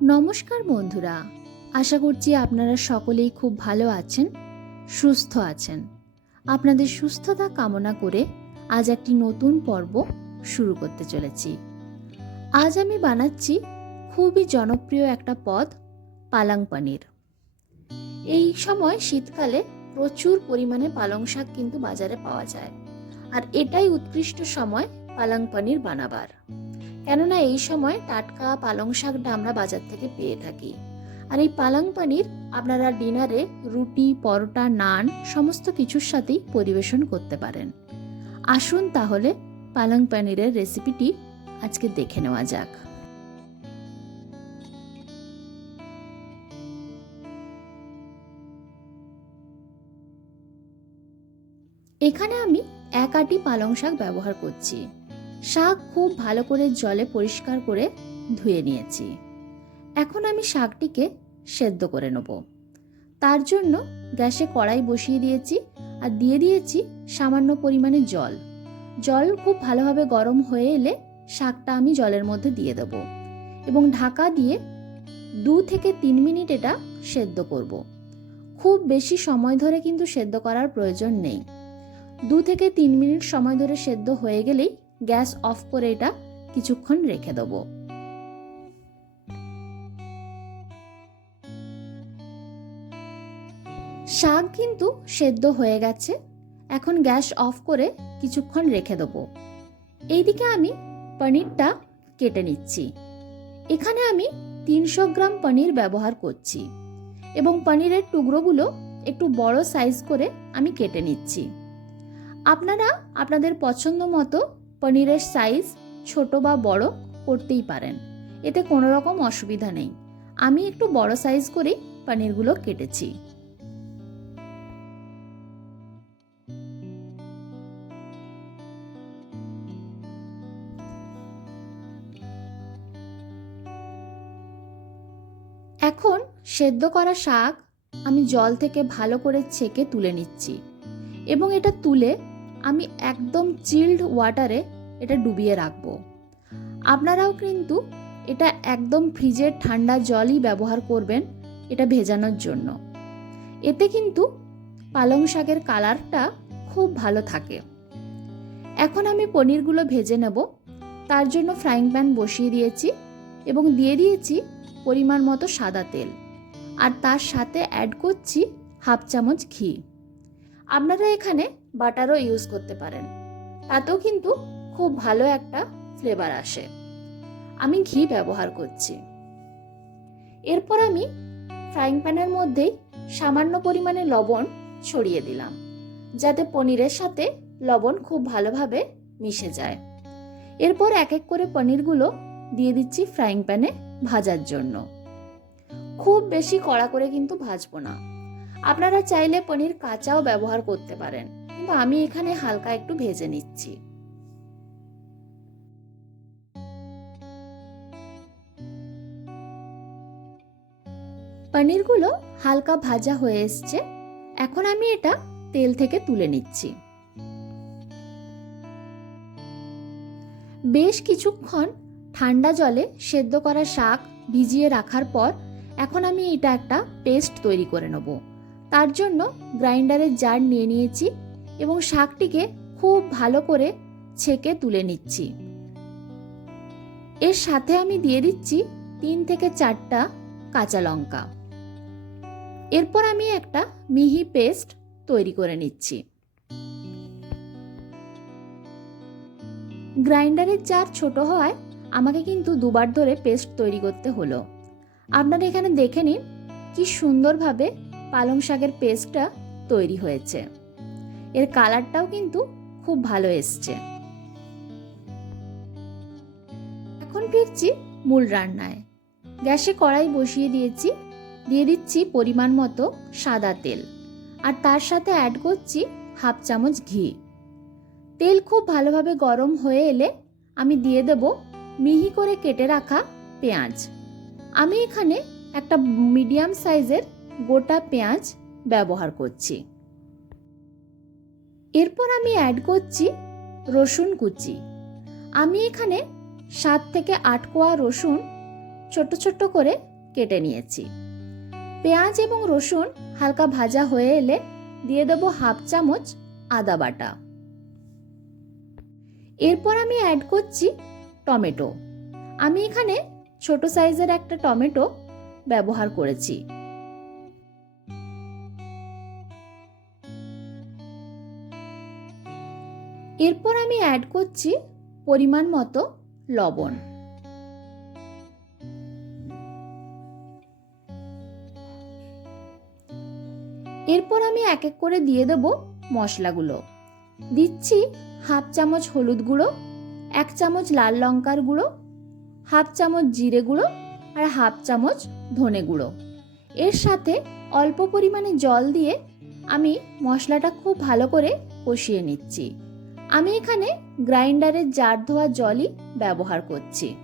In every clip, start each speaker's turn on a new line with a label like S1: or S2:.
S1: নমস্কার বন্ধুরা, আশা করছি আপনারা সকলেই খুব ভালো আছেন, সুস্থ আছেন। আপনাদের সুস্থতা কামনা করে আজ একটি নতুন পর্ব শুরু করতে চলেছি। আজ আমি বানাচ্ছি খুবই জনপ্রিয় একটা পদ, পালাং পানির। এই সময় শীতকালে প্রচুর পরিমাণে পালং শাক কিন্তু বাজারে পাওয়া যায়, আর এটাই উৎকৃষ্ট সময় পালং পানির বানাবার। কেননা এই সময় টাটকা পালং শাকটা আমরা বাজার থেকে পেয়ে থাকি। আর এই পালং পানির আপনারা ডিনারে রুটি, পরোটা, নান সমস্ত কিছুর সাথেই পরিবেশন করতে পারেন। আসুন তাহলে পালং পানিরের রেসিপিটি আজকে দেখে নেওয়া যাক। এখানে আমি এক আটি পালং শাক ব্যবহার করছি। শাক খুব ভালো করে জলে পরিষ্কার করে ধুয়ে নিয়েছি। এখন আমি শাকটিকে সেদ্ধ করে নেব। তার জন্য গ্যাসে কড়াই বসিয়ে দিয়েছি আর দিয়ে দিয়েছি সামান্য পরিমাণে জল। জল খুব ভালোভাবে গরম হয়ে এলে শাকটা আমি জলের মধ্যে দিয়ে দেব এবং ঢাকা দিয়ে দু থেকে তিন মিনিট এটা সেদ্ধ করব। খুব বেশি সময় ধরে কিন্তু সেদ্ধ করার প্রয়োজন নেই। দু থেকে তিন মিনিট সময় ধরে সেদ্ধ হয়ে গেলেই গ্যাস অফ করে এটা কিছুক্ষণ রেখে দেব। শাক কিন্তু সেদ্ধ হয়ে গেছে। এখন গ্যাস অফ করে কিছুক্ষণ রেখে দেব। এইদিকে আমি পনিরটা কেটে নিচ্ছি। এখানে আমি তিনশো গ্রাম পনির ব্যবহার করছি এবং পনিরের টুকরোগুলো একটু বড় সাইজ করে আমি কেটে নিচ্ছি। আপনারা আপনাদের পছন্দ মতো পনিরের সাইজ ছোট বা বড় করতেই পারেন। এতে কোনো রকম অসুবিধা নেই। আমি একটু বড় সাইজ করেই পনিরগুলো কেটেছি। এখন সেদ্ধ করা শাক আমি জল থেকে ভালো করে ছেঁকে তুলে নিচ্ছি এবং এটা তুলে আমি একদম চিল্ড ওয়াটারে এটা ডুবিয়ে রাখব। আপনারাও কিন্তু এটা একদম ফ্রিজের ঠান্ডা জলই ব্যবহার করবেন এটা ভেজানোর জন্য। এতে কিন্তু পালং শাকের কালারটা খুব ভালো থাকে। এখন আমি পনিরগুলো ভেজে নেব। তার জন্য ফ্রাইং প্যান বসিয়ে দিয়েছি এবং দিয়ে দিয়েছি পরিমাণ মতো সাদা তেল। আর তার সাথে অ্যাড করছি হাফ চামচ ঘি। আপনারা এখানে বাটারও ইউজ করতে পারেন। তাতেও কিন্তু খুব ভালো একটা ফ্লেভার আসে। আমি ঘি ব্যবহার করছি। এরপর আমি ফ্রাইং প্যানের মধ্যেই সামান্য পরিমাণে লবণ ছড়িয়ে দিলাম, যাতে পনিরের সাথে লবণ খুব ভালোভাবে মিশে যায়। এরপর এক এক করে পনিরগুলো দিয়ে দিচ্ছি ফ্রাইং প্যানে ভাজার জন্য। খুব বেশি কড়া করে কিন্তু ভাজবো না। আপনারা চাইলে পনির কাঁচাও ব্যবহার করতে পারেন, কিন্তু আমি এখানে হালকা একটু ভেজে নিচ্ছি। পনিরগুলো হালকা ভাজা হয়ে এসছে, এখন আমি এটা তেল থেকে তুলে নিচ্ছি। বেশ কিছুক্ষণ ঠান্ডা জলে সেদ্ধ করা শাক ভিজিয়ে রাখার পর, এখন আমি এটা একটা পেস্ট তৈরি করে নেব। তার জন্য গ্রাইন্ডারের জার নিয়ে নিয়েছি এবং শাকটিকে খুব ভালো করে ছেঁকে তুলে নিচ্ছি। এর সাথে আমি দিয়ে দিচ্ছি তিন থেকে চারটা কাঁচা লঙ্কা। এরপর আমি একটা মিহি পেস্ট তৈরি করে নিচ্ছি। গ্রাইন্ডারের জার ছোট হওয়ায় আমাকে কিন্তু দুবার ধরে পেস্ট তৈরি করতে হলো। আপনারা এখানে দেখে নিন কি সুন্দরভাবে পালং শাকের পেস্টটা তৈরি হয়েছে। এর কালারটাও কিন্তু খুব ভালো এসছে। এখন ফিরছি মূল রান্নায়। গ্যাসে কড়াই বসিয়ে দিয়েছি, দিয়ে দিচ্ছি পরিমাণ মতো সাদা তেল। আর তার সাথে অ্যাড করছি হাফ চামচ ঘি। তেল খুব ভালোভাবে গরম হয়ে এলে আমি দিয়ে দেব মিহি করে কেটে রাখা পেঁয়াজ। আমি এখানে একটা মিডিয়াম সাইজের গোটা পেঁয়াজ ব্যবহার করছি। এরপর আমি অ্যাড করছি রসুন কুচি। আমি এখানে সাত থেকে আট কোয়া রসুন ছোট্ট ছোট্ট করে কেটে নিয়েছি। পেঁয়াজ এবং রসুন হালকা ভাজা হয়ে এলে দিয়ে দেবো হাফ চামচ আদা বাটা। এরপর আমি অ্যাড করছি টমেটো। আমি এখানে ছোট সাইজের একটা টমেটো ব্যবহার করেছি। এরপর আমি অ্যাড করছি পরিমাণ মতো লবণ। এরপর আমি এক এক করে দিয়ে দেব মশলাগুলো। দিচ্ছি হাফ চামচ হলুদ গুঁড়ো, এক চামচ লাল লঙ্কার গুঁড়ো, হাফ চামচ জিরে গুঁড়ো আর হাফ চামচ ধনে গুঁড়ো। এর সাথে অল্প পরিমাণে জল দিয়ে আমি মশলাটা খুব ভালো করে কষিয়ে নিচ্ছি। আমি এখানে গ্রাইন্ডারের জার ধোয়া জলই ব্যবহার করছি।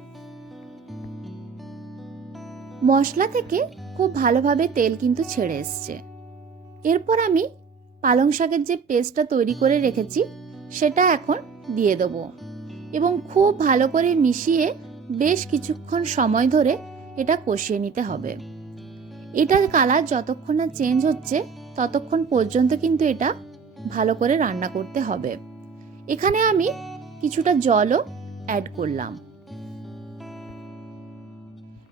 S1: মশলা থেকে খুব ভালোভাবে তেল কিন্তু ছেড়ে এসছে। এরপর আমি পালং শাকের যে পেস্টটা তৈরি করে রেখেছি, সেটা এখন দিয়ে দেবো এবং খুব ভালো করে মিশিয়ে বেশ কিছুক্ষণ সময় ধরে এটা কষিয়ে নিতে হবে। এটার কালার যতক্ষণ না চেঞ্জ হচ্ছে, ততক্ষণ পর্যন্ত কিন্তু এটা ভালো করে রান্না করতে হবে। এখানে আমি কিছুটা জলও অ্যাড করলাম।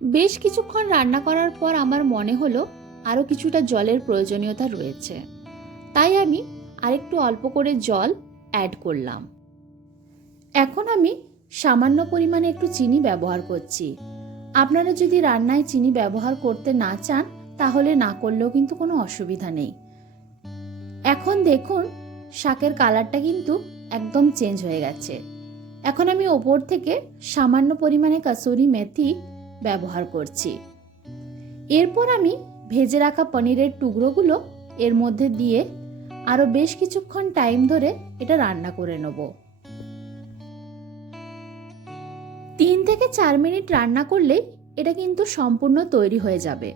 S1: বেশ কিছুক্ষণ রান্না করার পর আমার মনে হলো আরও কিছুটা জলের প্রয়োজনীয়তা রয়েছে। তাই আমি আরেকটু অল্প করে জল অ্যাড করলাম। এখন আমি সামান্য পরিমাণে একটু চিনি ব্যবহার করছি। আপনারা যদি রান্নায় চিনি ব্যবহার করতে না চান, তাহলে না করলেও কিন্তু কোনো অসুবিধা নেই। এখন দেখুন, শাকের কালারটা কিন্তু একদম চেঞ্জ হয়ে গেছে। এখন আমি ওপর থেকে সামান্য পরিমাণে কাসুরি মেথি ব্যবহার করছি। এরপর আমি ভেজে রাখা পনিরের টুকরোগুলো এর মধ্যে দিয়ে আরও বেশ কিছুক্ষণ টাইম ধরে এটা রান্না করে নেব। তিন থেকে চার মিনিট রান্না করলেই এটা কিন্তু সম্পূর্ণ তৈরি হয়ে যাবে।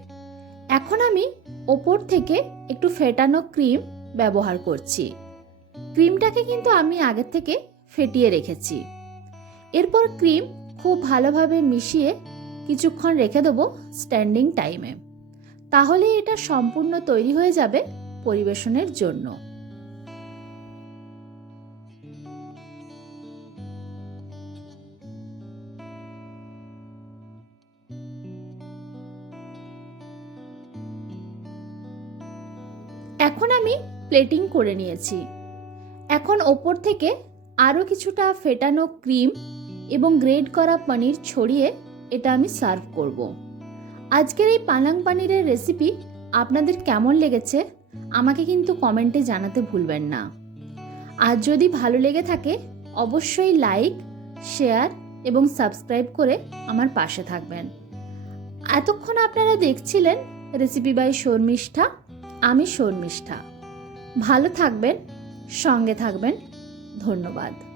S1: এখন আমি ওপর থেকে একটু ফেটানো ক্রিম ব্যবহার করছি। ক্রিমটাকে কিন্তু আমি আগের থেকে ফেটিয়ে রেখেছি। এরপর ক্রিম খুব ভালোভাবে মিশিয়ে কিছুক্ষণ রেখে দেবো স্ট্যান্ডিং টাইমে। তাহলে এটা সম্পূর্ণ তৈরি হয়ে যাবে পরিবেশনের জন্য। এখন আমি প্লেটিং করে নিয়েছি। এখন ওপর থেকে আরও কিছুটা ফেটানো ক্রিম এবং গ্রেড করা পনির ছড়িয়ে এটা আমি সার্ভ করব। আজকের এই পালাং পানিরের রেসিপি আপনাদের কেমন লেগেছে আমাকে কিন্তু কমেন্টে জানাতে ভুলবেন না। আর যদি ভালো লেগে থাকে, অবশ্যই লাইক, শেয়ার এবং সাবস্ক্রাইব করে আমার পাশে থাকবেন। এতক্ষণ আপনারা দেখছিলেন রেসিপি বাই শর্মিষ্ঠা, আমি শর্মিষ্ঠা। ভালো থাকবেন সঙ্গে থাকবেন। ধন্যবাদ।